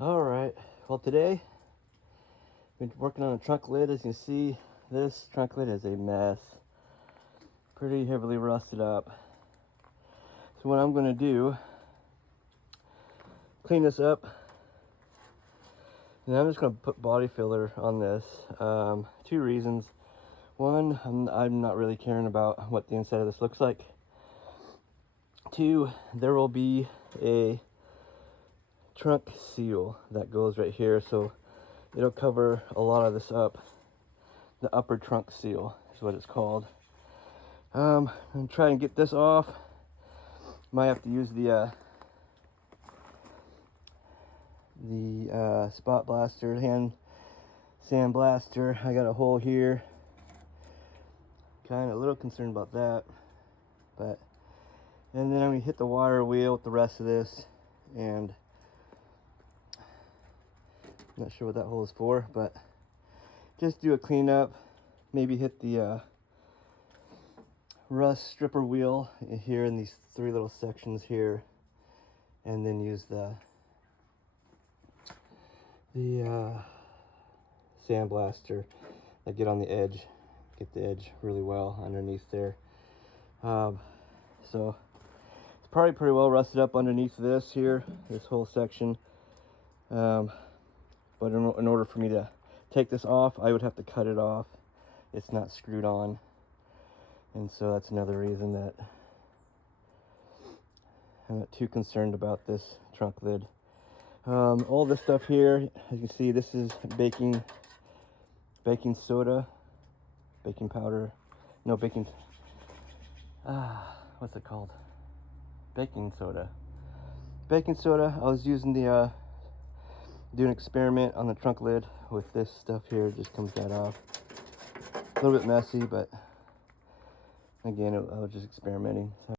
All right, well today, been working on a trunk lid. As you can see, this trunk lid is a mess. Pretty heavily rusted up. So what I'm gonna do, clean this up, and I'm just gonna put body filler on this. Two reasons. One, I'm not really caring about what the inside of this looks like. Two, there will be a trunk seal that goes right here, so it'll cover a lot of this up. The upper trunk seal is what it's called. I'm gonna try and get this off. Might have to use the spot blaster, hand sand blaster. I got a hole here. Kind of a little concerned about that, but and then I'm gonna hit the wire wheel with the rest of this, and I'm not sure what that hole is for, but just do a cleanup. Maybe hit the rust stripper wheel here in these three little sections here, and then use the sandblaster, like get on the edge, get the edge really well underneath there. So it's probably pretty well rusted up underneath this here, this whole section. But in order for me to take this off, I would have to cut it off. It's not screwed on, and so that's another reason that I'm not too concerned about this trunk lid. All this stuff here, as you can see, this is baking soda, baking powder, no baking, what's it called? Baking soda. Baking soda. I was using the, doing an experiment on the trunk lid with this stuff here. It just comes right off. A little bit messy, but again, I was just experimenting. So.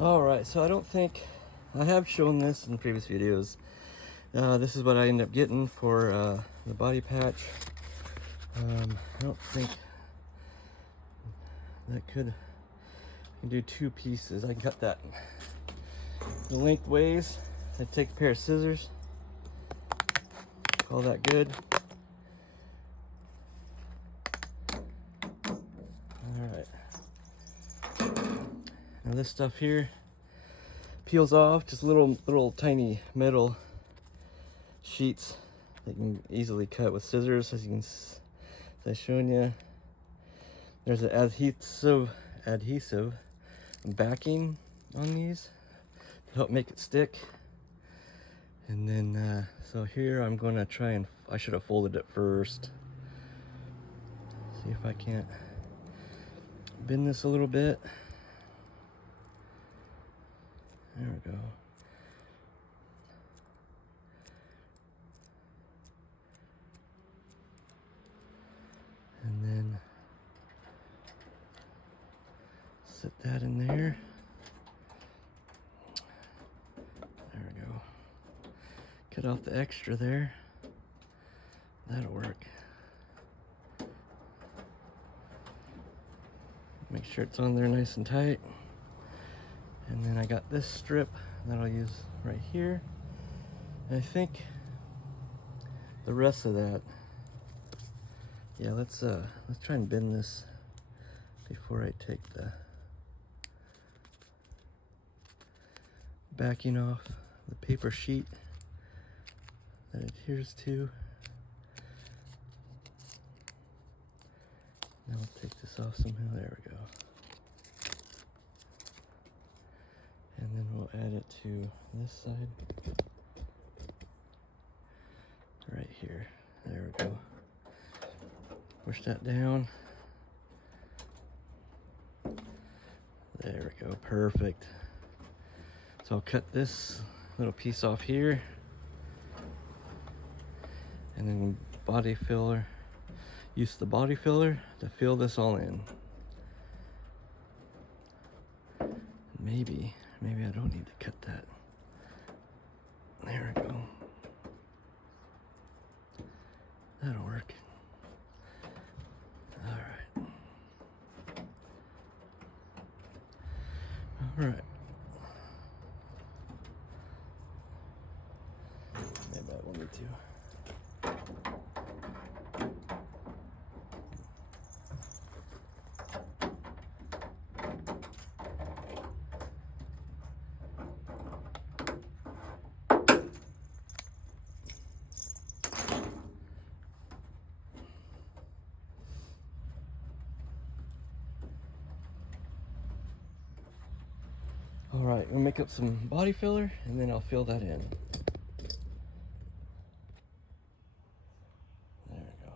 Alright, so I don't think I have shown this in previous videos. This is what I ended up getting for the body patch. I don't think that could do two pieces. I can cut that the lengthways. I take a pair of scissors. Call that good. Alright. Now this stuff here peels off, just little tiny metal sheets that you can easily cut with scissors. As I've shown you, there's an adhesive backing on these to help make it stick. And then so here I'm going to try and, I should have folded it first. See if I can't bend this a little bit. There we go. And then set that in there. There we go. Cut out the extra there. That'll work. Make sure it's on there nice and tight. And then I got this strip that I'll use right here. And I think the rest of that, yeah, let's try and bend this before I take the backing off the paper sheet that it adheres to. Now we'll take this off somehow. There we go. And then we'll add it to this side. Right here. There we go. Push that down. There we go. Perfect. So I'll cut this little piece off here. And then body filler. Use the body filler to fill this all in. Maybe I don't need to cut that. There we go. That'll work. All right. All right. Maybe I will need to. All right, we'll make up some body filler and then I'll fill that in. There we go.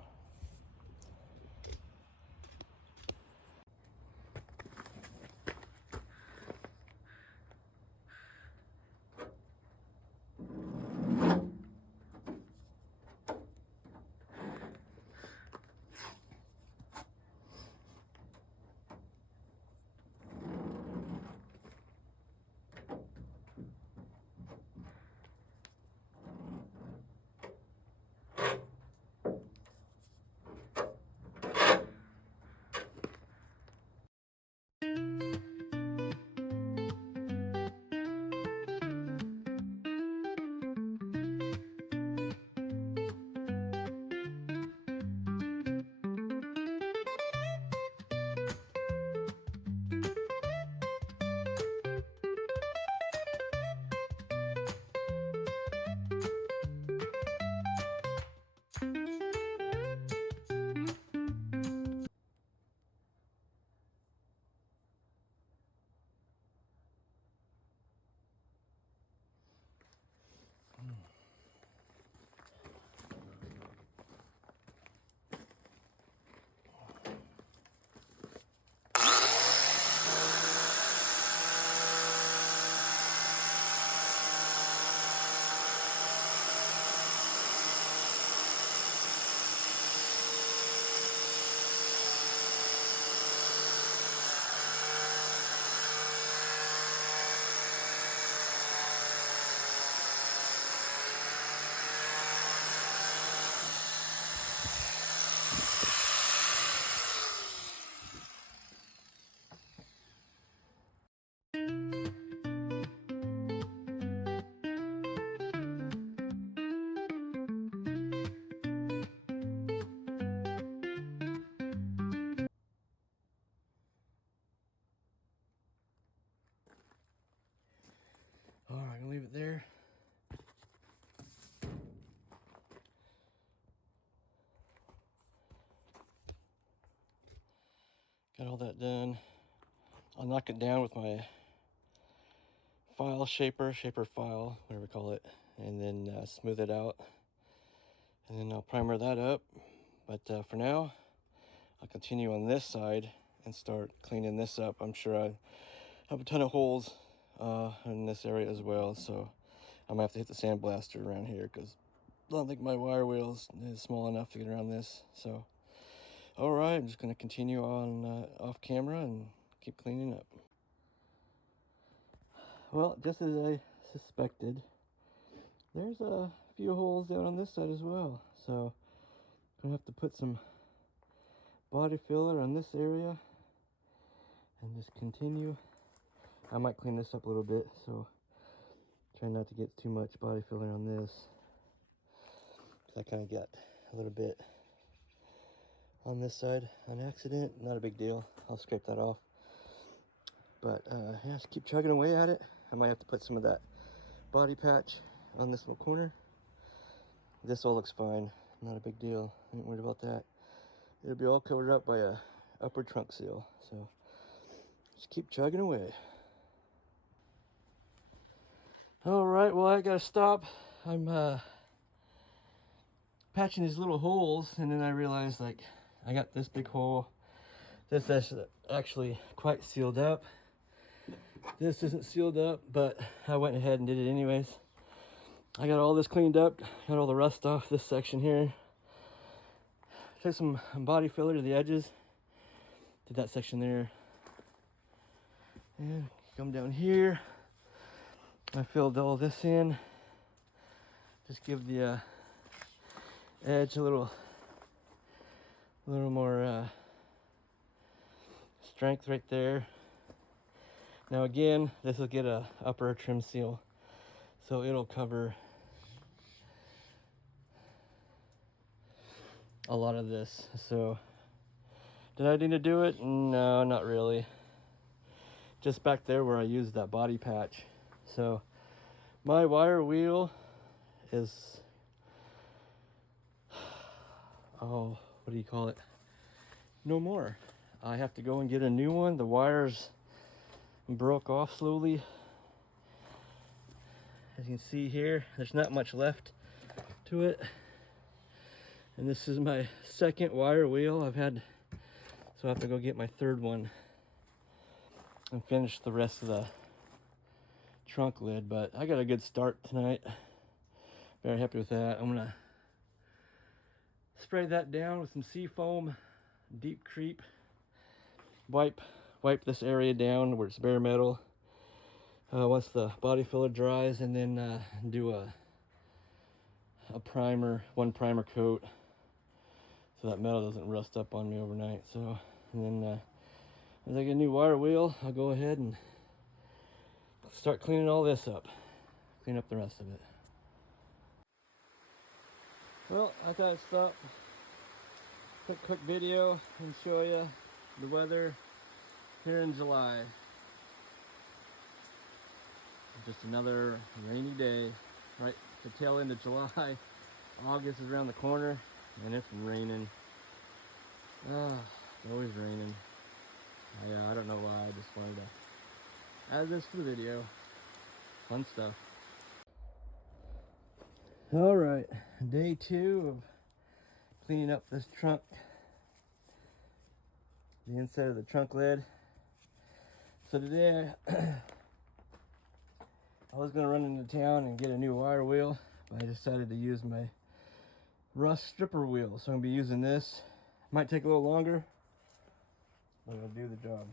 All right, I'm gonna leave it there. Got all that done. I'll knock it down with my file shaper file, whatever we call it, and then smooth it out. And then I'll primer that up. But for now, I'll continue on this side and start cleaning this up. I'm sure I have a ton of holes in this area as well, so I'm gonna have to hit the sandblaster around here because I don't think my wire wheel is small enough to get around this. So, all right, I'm just gonna continue on off camera and keep cleaning up. Well, just as I suspected, there's a few holes down on this side as well. So I'm gonna have to put some body filler on this area and just continue. I might clean this up a little bit, so try not to get too much body filler on this. I kind of got a little bit on this side on accident. Not a big deal. I'll scrape that off. But yeah, just keep chugging away at it. I might have to put some of that body patch on this little corner. This all looks fine. Not a big deal. I ain't worried about that. It'll be all covered up by a upper trunk seal. So just keep chugging away. All right, well, I gotta stop. I'm patching these little holes, and then I realized, like, I got this big hole. This is actually quite sealed up. This isn't sealed up, but I went ahead and did it anyways. I got all this cleaned up, got all the rust off this section here. Took some body filler to the edges, did that section there. And come down here. I filled all this in. Just give the edge a little more strength right there. Now again, this will get a upper trim seal, so it'll cover a lot of this. So did I need to do it? No, not really. Just back there where I used that body patch. So my wire wheel is, oh, what do you call it? No more. I have to go and get a new one. The wires broke off slowly. As you can see here, there's not much left to it. And this is my second wire wheel I've had, so I have to go get my third one and finish the rest of the trunk lid. But I got a good start tonight. Very happy with that. I'm gonna spray that down with some Seafoam Deep Creep. Wipe this area down where it's bare metal once the body filler dries, and then do a primer, one primer coat, so that metal doesn't rust up on me overnight. So, and then as I get a new wire wheel, I'll go ahead and start cleaning all this up, clean up the rest of it. Well, I thought I'd stop, quick video and show you the weather here in July. Just another rainy day, right? The tail end of July. August is around the corner, and it's raining. It's always raining. I don't know why. I just wanted to add this to the video. Fun stuff. All right, day 2 of cleaning up this trunk, the inside of the trunk lid. So today I was gonna run into town and get a new wire wheel, but I decided to use my rust stripper wheel. So I'm gonna be using this. Might take a little longer, but it'll do the job.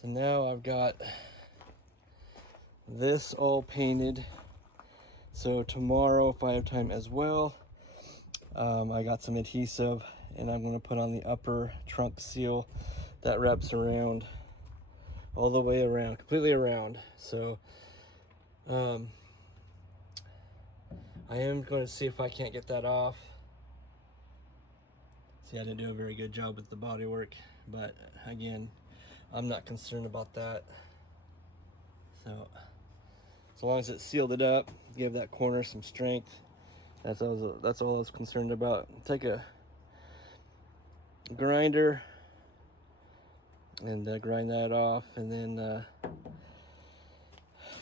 So now I've got this all painted. So tomorrow, if I have time as well, I got some adhesive and I'm going to put on the upper trunk seal that wraps around all the way around, completely around. So I am going to see if I can't get that off. See, I didn't do a very good job with the body work, but again, I'm not concerned about that. So as long as it sealed it up, give that corner some strength. That's all I was concerned about. Take a grinder and grind that off, and then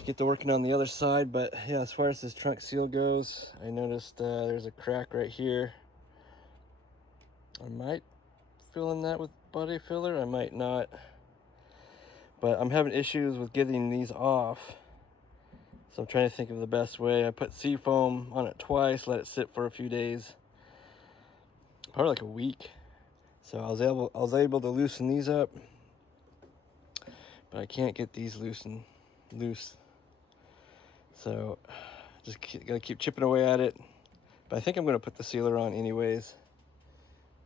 get to working on the other side. But yeah, as far as this trunk seal goes, I noticed there's a crack right here. I might fill in that with body filler, I might not, but I'm having issues with getting these off. So I'm trying to think of the best way. I put seafoam on it twice, let it sit for a few days, probably like a week. So I was able to loosen these up, but I can't get these loose. So just gotta keep chipping away at it. But I think I'm gonna put the sealer on anyways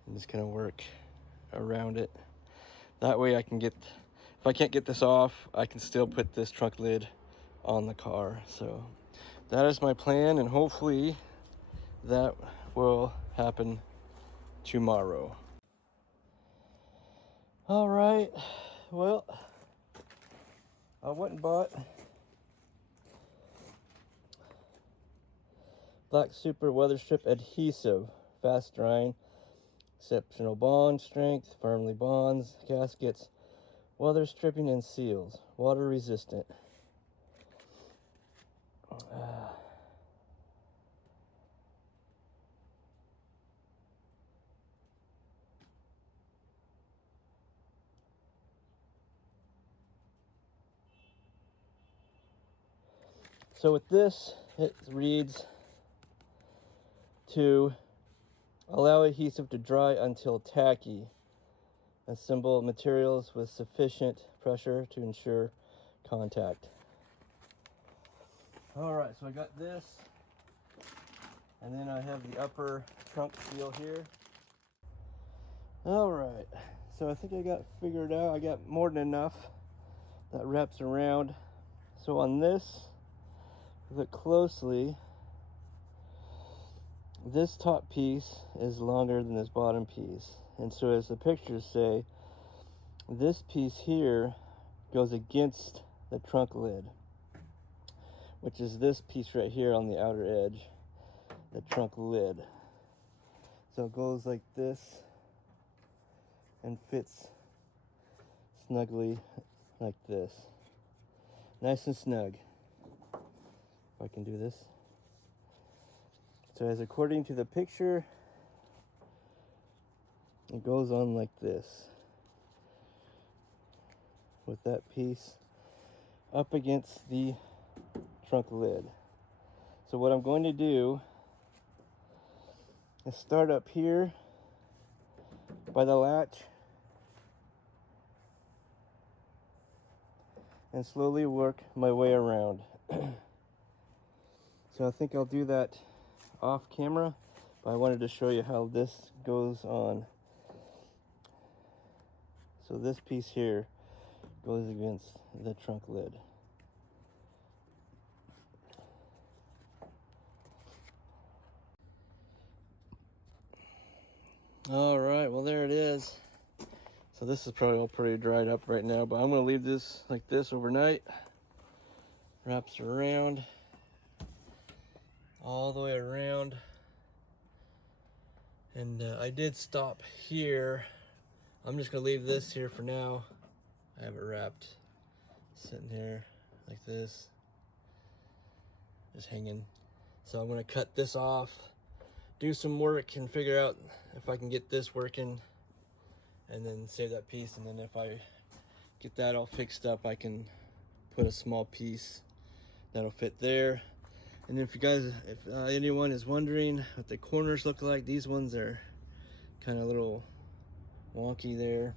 and just kind of work around it. That way I can get, if I can't get this off, I can still put this trunk lid on the car. So that is my plan, and hopefully that will happen tomorrow. All right, well, I went and bought Black Super Weather Strip Adhesive, fast drying, exceptional bond strength, firmly bonds gaskets, weather stripping and seals, water resistant. So with this, it reads to allow adhesive to dry until tacky. Assemble materials with sufficient pressure to ensure contact. All right, so I got this, and then I have the upper trunk seal here. All right, so I think I got figured out. I got more than enough that wraps around. So on this, look closely, this top piece is longer than this bottom piece. And so as the pictures say, this piece here goes against the trunk lid, which is this piece right here on the outer edge, the trunk lid. So it goes like this and fits snugly like this. Nice and snug. If I can do this. So as according to the picture, it goes on like this, with that piece up against the trunk lid. So what I'm going to do is start up here by the latch and slowly work my way around. So I think I'll do that off camera, but I wanted to show you how this goes on. So this piece here goes against the trunk lid. All right, well there it is. So this is probably all pretty dried up right now, but I'm gonna leave this like this overnight. Wraps around, all the way around. And I did stop here. I'm just gonna leave this here for now. I have it wrapped, sitting here like this, just hanging. So I'm gonna cut this off, do some work and figure out if I can get this working, and then save that piece. And then if I get that all fixed up, I can put a small piece that'll fit there. And if you guys, if anyone is wondering what the corners look like, these ones are kind of a little wonky there.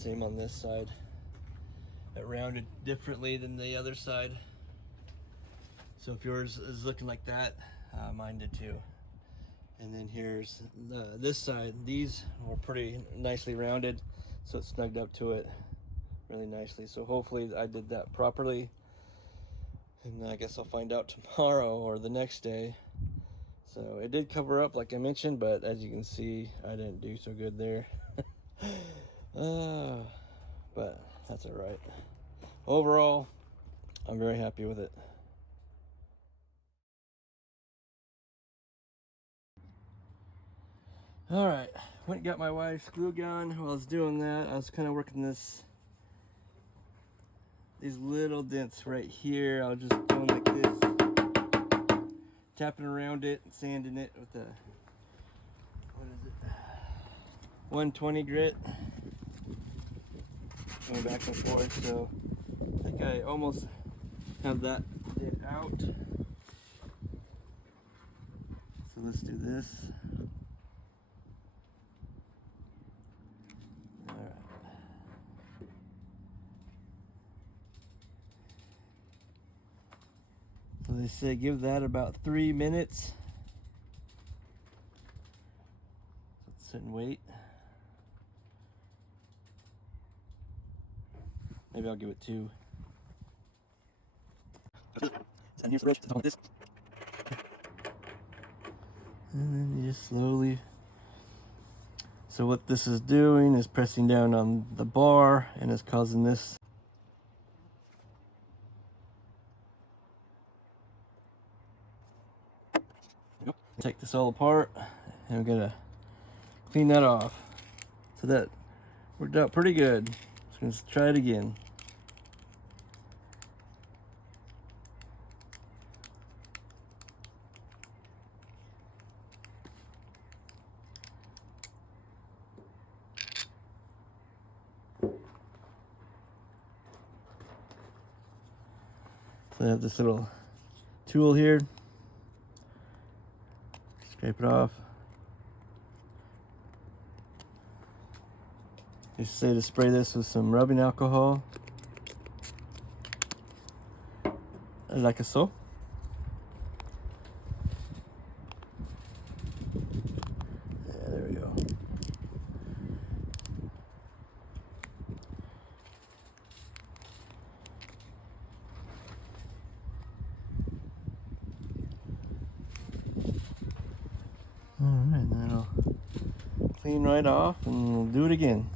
Same on this side. It rounded differently than the other side. So if yours is looking like that, mine did too. And then here's this side. These were pretty nicely rounded, so it snugged up to it really nicely. So hopefully I did that properly. And I guess I'll find out tomorrow or the next day. So it did cover up like I mentioned, but as you can see, I didn't do so good there. But that's all right. Overall, I'm very happy with it. All right, went and got my wife's glue gun. While I was doing that, I was kind of working these little dents right here. I was just going like this, tapping around it, sanding it with a, what is it, 120 grit, going back and forth. So I think I almost have that dent out. So let's do this. So they say give that about 3 minutes. Let's sit and wait. Maybe I'll give it 2. And here's the brush. This. And then you just slowly. So what this is doing is pressing down on the bar and it's causing this. Take this all apart and we're gonna clean that off. So that worked out pretty good. So let's try it again. So I have this little tool here. Scrape it off. They say to spray this with some rubbing alcohol, like so. Yeah, there we go. All right, that'll clean right off, and we'll do it again.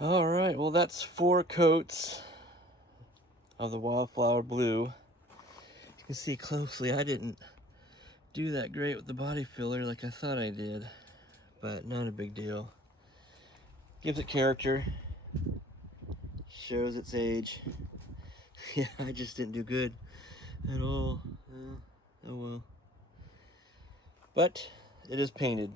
All right, well, that's 4 coats of the Wildflower Blue. You can see closely, I didn't do that great with the body filler like I thought I did, but not a big deal. Gives it character, shows its age. Yeah, I just didn't do good at all. Oh well. But it is painted.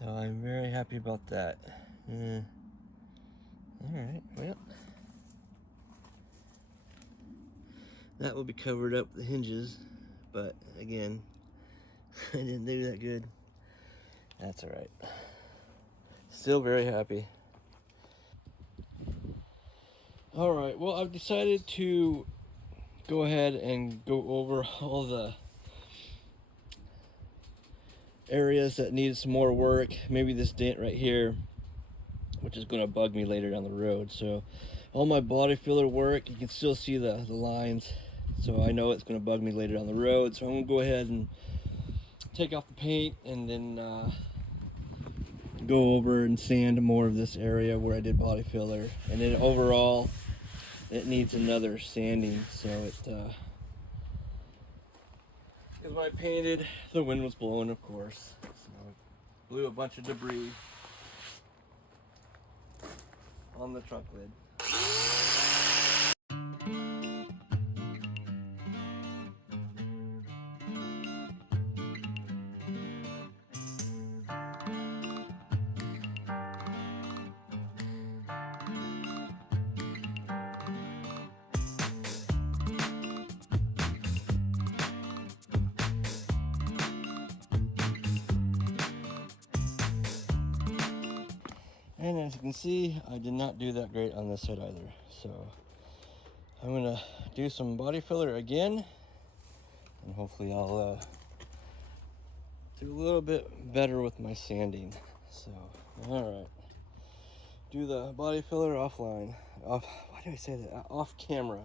So I'm very happy about that. Alright, well. That will be covered up the hinges, but again, I didn't do that good. That's alright. Still very happy. Alright, well, I've decided to go ahead and go over all the areas that need some more work. Maybe this dent right here, which is going to bug me later down the road. So all my body filler work, you can still see the lines, so I know it's going to bug me later down the road. So I'm going to go ahead and take off the paint and then go over and sand more of this area where I did body filler. And then overall it needs another sanding. So it because when I painted, the wind was blowing, of course, so it blew a bunch of debris on the trunk lid. And as you can see, I did not do that great on this side either. So I'm gonna do some body filler again, and hopefully I'll do a little bit better with my sanding. So, all right, do the body filler offline. Why do I say that? Off camera.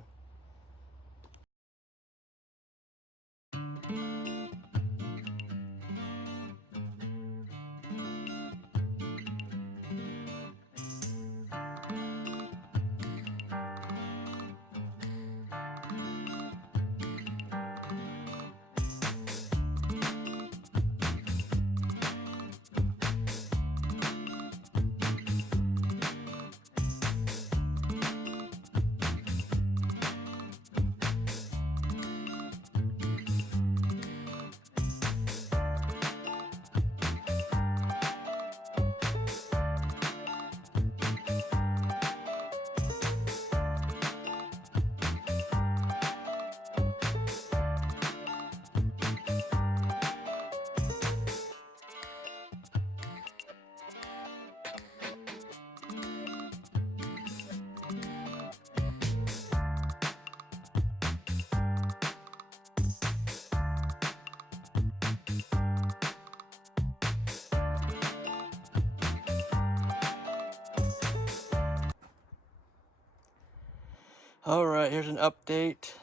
All right, here's an update.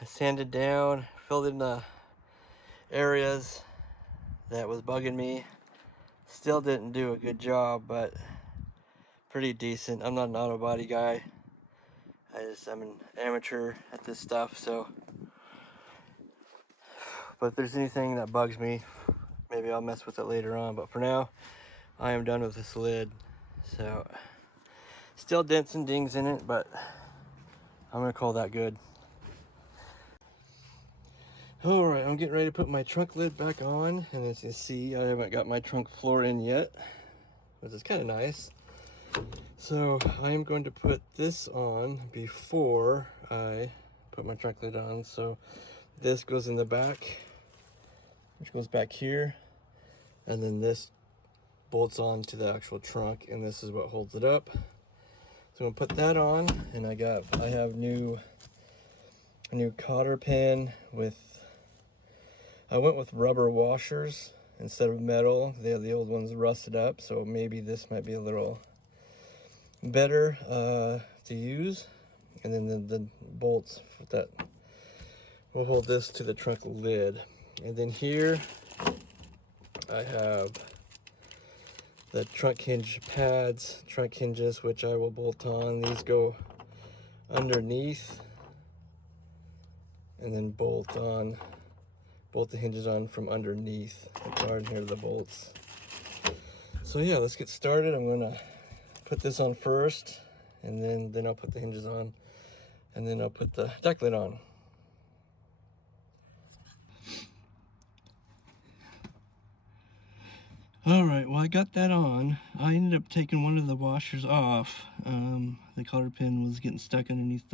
I sanded down, filled in the areas that was bugging me. Still didn't do a good job, but pretty decent. I'm not an auto body guy. I'm an amateur at this stuff, so. But if there's anything that bugs me, maybe I'll mess with it later on. But for now, I am done with this lid. So, still dents and dings in it, but I'm gonna call that good. All right, I'm getting ready to put my trunk lid back on, and as you see, I haven't got my trunk floor in yet, which is kind of nice. So I am going to put this on before I put my trunk lid on. So this goes in the back, which goes back here, and then this bolts on to the actual trunk, and this is what holds it up. So I'm gonna put that on, and I have a new cotter pin with. I went with rubber washers instead of metal. The old ones rusted up, so maybe this might be a little better to use. And then the bolts that will hold this to the trunk lid. And then here I have the trunk hinge pads, trunk hinges, which I will bolt on. These go underneath and then bolt the hinges on from underneath the guard. Here are the bolts. So yeah, let's get started. I'm gonna put this on first, and then I'll put the hinges on, and then I'll put the deck lid on. All right, well, I got that on. I ended up taking one of the washers off. The color pin was getting stuck underneath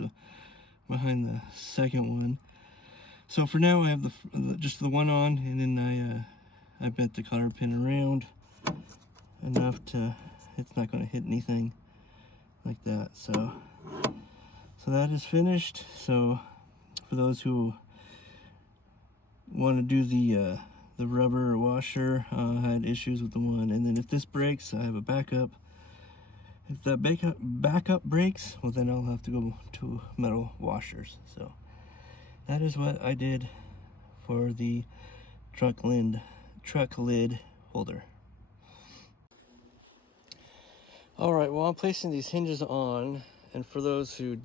behind the second one. So for now, I have just the one on, and then I bent the color pin around enough to, it's not going to hit anything like that. So that is finished. So for those who want to do the rubber washer, I had issues with the one, and then if this breaks, I have a backup. If that backup breaks, well, then I'll have to go to metal washers. So that is what I did for the truck lid holder. All right, well, I'm placing these hinges on, and for those who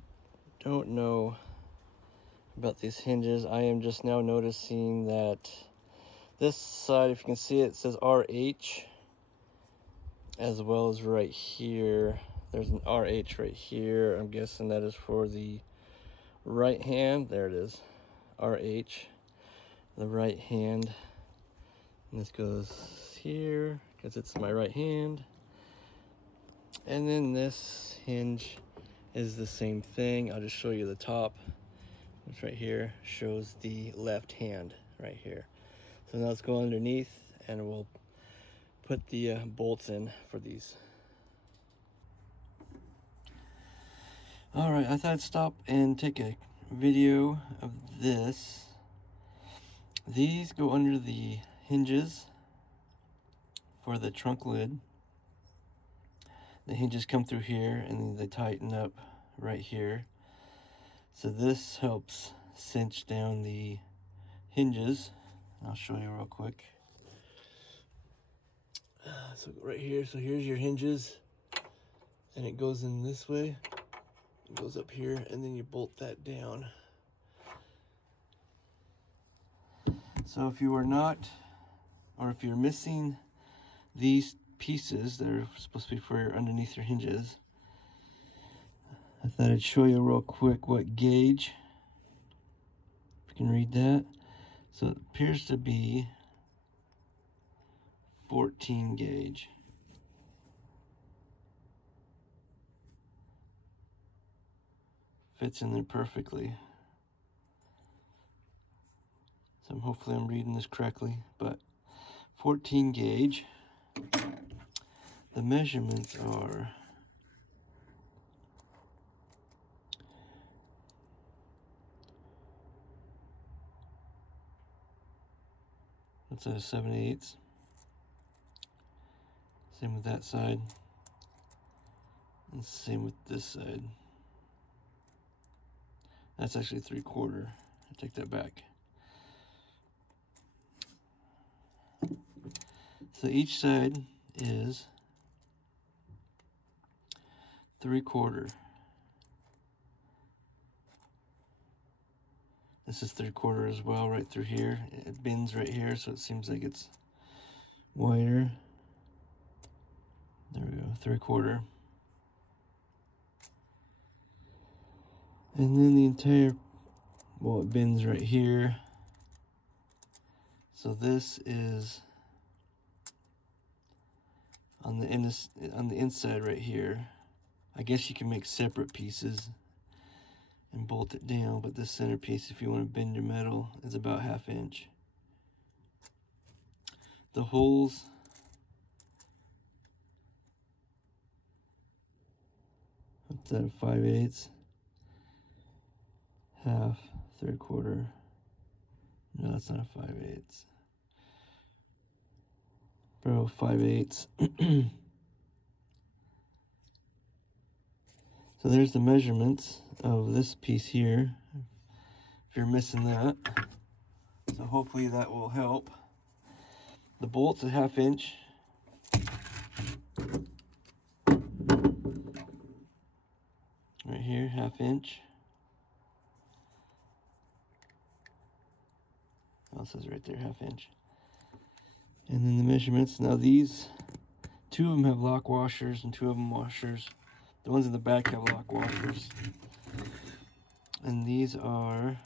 don't know about these hinges, I am just now noticing that this side, if you can see it, says RH, as well as right here. There's an RH right here. I'm guessing that is for the right hand. There it is, RH, the right hand. And this goes here because it's my right hand. And then this hinge is the same thing. I'll just show you the top, which right here shows the left hand right here. So now let's go underneath and we'll put the bolts in for these. All right, I thought I'd stop and take a video of this. These go under the hinges for the trunk lid. The hinges come through here and then they tighten up right here. So this helps cinch down the hinges. I'll show you real quick. So right here, so here's your hinges, and it goes in this way. It goes up here, and then you bolt that down. So if you are not, or if you're missing these pieces that are supposed to be for underneath your hinges, I thought I'd show you real quick what gauge, if you can read that. So it appears to be 14 gauge. Fits in there perfectly. So hopefully I'm reading this correctly, but 14 gauge. The measurements are that's a 7/8. Same with that side. And same with this side. That's actually 3/4. I take that back. So each side is 3/4. This is 3/4 as well, right through here. It bends right here, so it seems like it's wider. There we go, 3/4. And then the entire, well, it bends right here. So this is on the inside right here. I guess you can make separate pieces and bolt it down, but this center piece, if you want to bend your metal, is about 1/2 inch. The holes, what's that, 5/8, 1/2, 3/4. No, that's not a 5/8. Bro, 5/8. So there's the measurements of this piece here, if you're missing that. So hopefully that will help. The bolt's a 1/2 inch. Right here, 1/2 inch. Oh, it says right there, 1/2 inch. And then the measurements. Now these, 2 of them have lock washers and 2 of them washers. The ones in the back have lock washers. And these are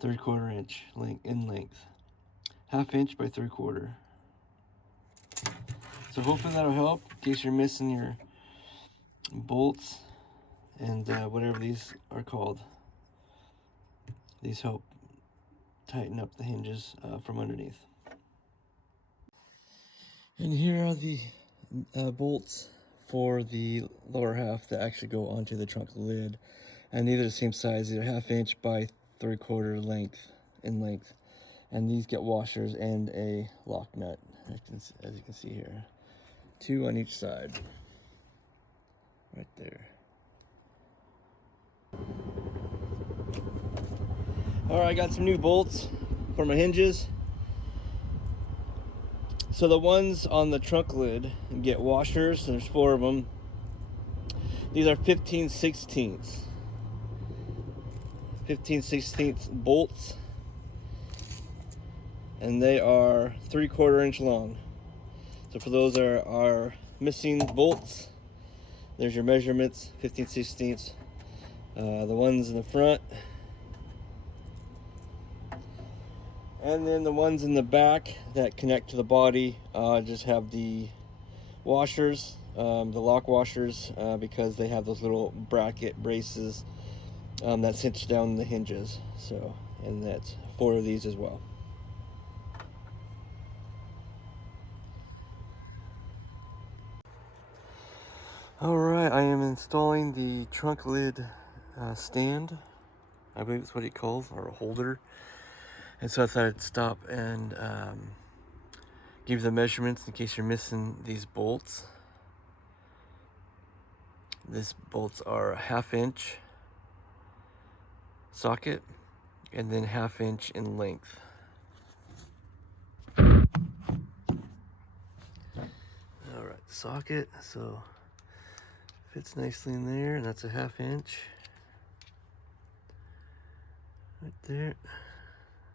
3/4 inch in length. 1/2 inch by 3/4. So hopefully that'll help in case you're missing your bolts and whatever these are called. These help tighten up the hinges from underneath. And here are the bolts for the lower half that actually go onto the trunk lid. And these are the same size. They're 1/2 inch by 3/4 length in length. And these get washers and a lock nut, as you can see here. 2 on each side. Right there. Alright, I got some new bolts for my hinges. So the ones on the trunk lid get washers, there's 4 of them. These are 15/16 bolts, and they are 3/4 inch long. So for those that are missing bolts, there's your measurements, 15/16. The ones in the front, and then the ones in the back that connect to the body just have the washers, the lock washers, because they have those little bracket braces that cinch down the hinges. So, and that's 4 of these as well. All right, I am installing the trunk lid stand. I believe that's what it calls, or a holder. And so I thought I'd stop and give you the measurements in case you're missing these bolts. These bolts are a 1/2 inch socket and then 1/2 inch in length. All right, socket, so fits nicely in there, and that's a 1/2 inch right there.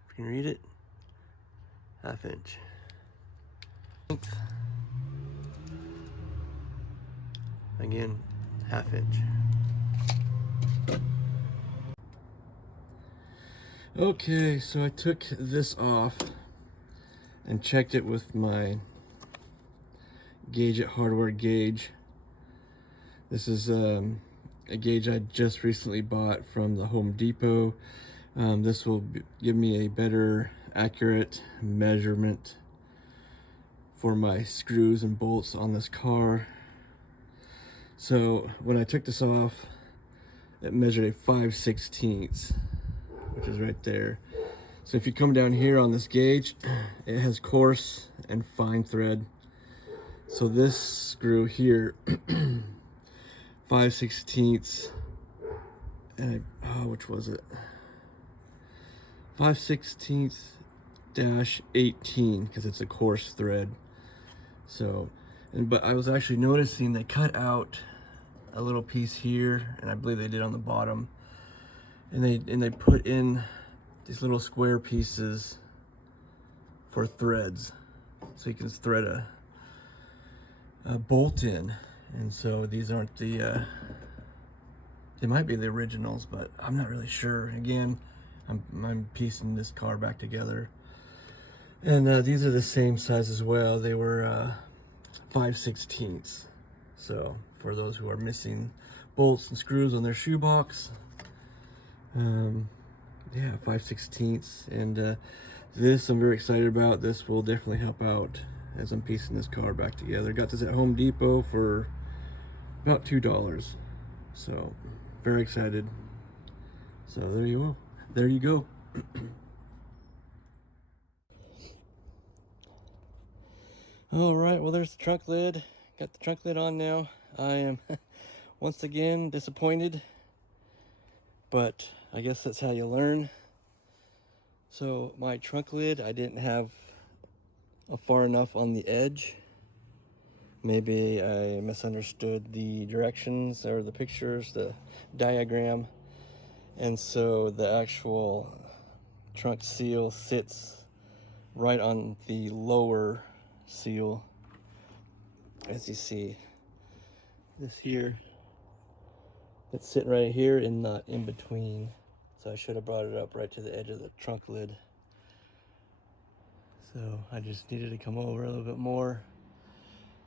If you can read it, 1/2 inch. Again, 1/2 inch. Okay, so I took this off and checked it with my Gauge It hardware gauge. This is a gauge I just recently bought from the Home Depot. This will give me a better accurate measurement for my screws and bolts on this car. So when I took this off, it measured a 5/16, which is right there. So if you come down here on this gauge, it has coarse and fine thread. So this screw here, 5/16, and which was it? 5/16-18, because it's a coarse thread. So, but I was actually noticing they cut out a little piece here, and I believe they did on the bottom, and they put in these little square pieces for threads, so you can thread a bolt in. And so these aren't the they might be the originals, but I'm not really sure. Again, I'm piecing this car back together, and these are the same size as well. They were 5/16. So for those who are missing bolts and screws on their shoebox, yeah, 5/16. And this I'm very excited about. This will definitely help out as I'm piecing this car back together. Got this at Home Depot for about $2. So very excited. So there you go. There you go. All right, well, there's the trunk lid. Got the trunk lid on now. I am once again, disappointed, but I guess that's how you learn. So my trunk lid, I didn't have far enough on the edge. Maybe I misunderstood the directions or the pictures, the diagram. And so the actual trunk seal sits right on the lower seal. As you see, this here, it's sitting right here and not in between. So I should have brought it up right to the edge of the trunk lid. So I just needed to come over a little bit more.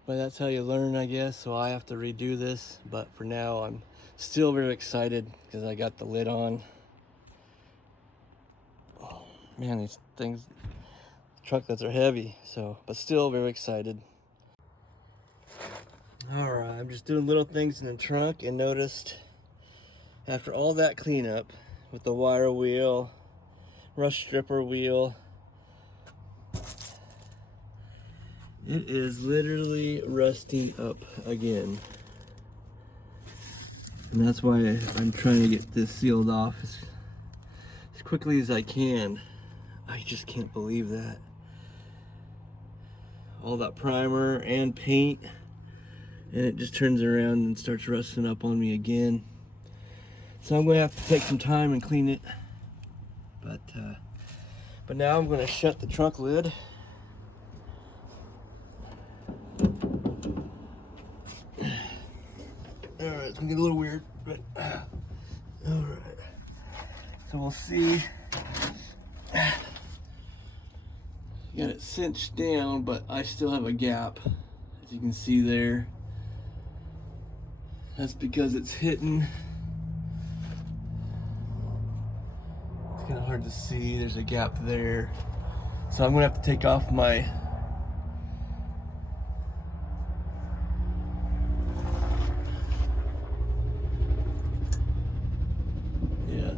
But that's how you learn, I guess. So I have to redo this. But for now, I'm still very excited because I got the lid on. Oh, man, these things, trunk lids are heavy. So, but still very excited. All right, I'm just doing little things in the trunk and noticed after all that cleanup with the wire wheel, rust stripper wheel, it is literally rusting up again. And that's why I'm trying to get this sealed off as quickly as I can. I just can't believe that. All that primer and paint, and it just turns around and starts rusting up on me again. So I'm gonna have to take some time and clean it. But now I'm gonna shut the trunk lid. All right, it's gonna get a little weird, but all right. So we'll see. Got it cinched down, but I still have a gap, as you can see there. That's because it's hitting. It's kind of hard to see. There's a gap there. So I'm gonna have to take off my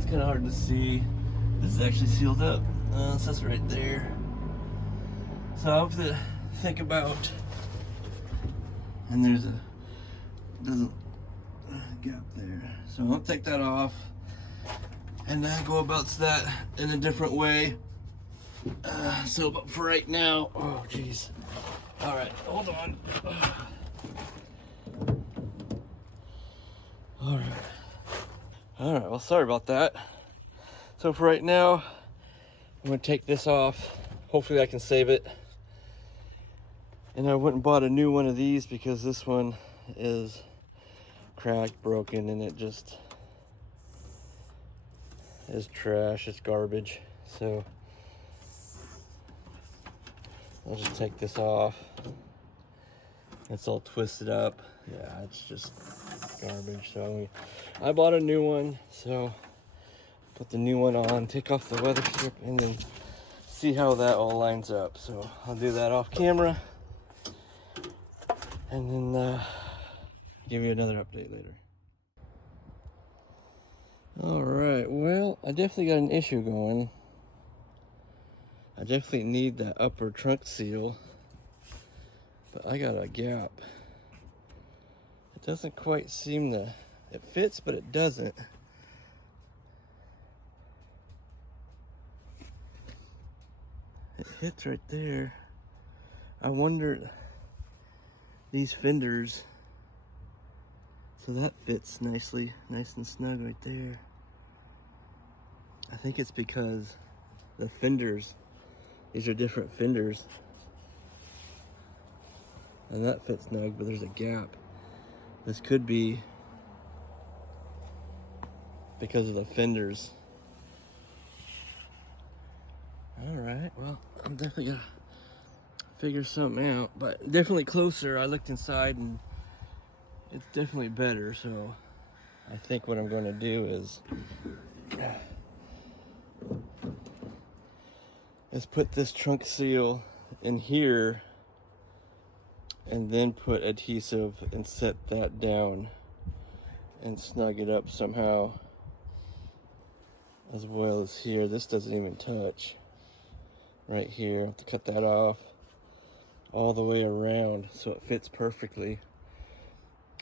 kind of hard to see. This is actually sealed up. So that's right there. So I have to think about, and there's a gap there. So I'll take that off and then go about that in a different way. So but for right now, oh geez. All right, hold on. All right. All right, well, sorry about that. So for right now, I'm gonna take this off. Hopefully I can save it. And I went and bought a new one of these because this one is cracked, broken, and it just is trash, it's garbage. So I'll just take this off. It's all twisted up. Yeah, it's just garbage. So I bought a new one, so put the new one on, take off the weather strip, and then see how that all lines up. So I'll do that off camera, and then give you another update later. All right, well, I definitely got an issue going. I definitely need that upper trunk seal, but I got a gap. It doesn't quite seem to, it fits, but it doesn't. It hits right there. I wonder, these fenders, so that fits nicely, nice and snug right there. I think it's because the fenders, these are different fenders. And that fits snug, but there's a gap. This could be because of the fenders. All right, well, I'm definitely gonna figure something out, but definitely closer. I looked inside and it's definitely better. So I think what I'm going to do is put this trunk seal in here and then put adhesive and set that down and snug it up somehow, as well as here. This doesn't even touch right here. I have to cut that off all the way around so it fits perfectly.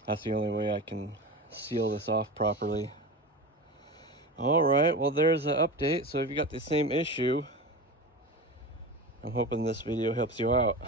That's the only way I can seal this off properly. All right, well, there's an update. So if you got the same issue, I'm hoping this video helps you out.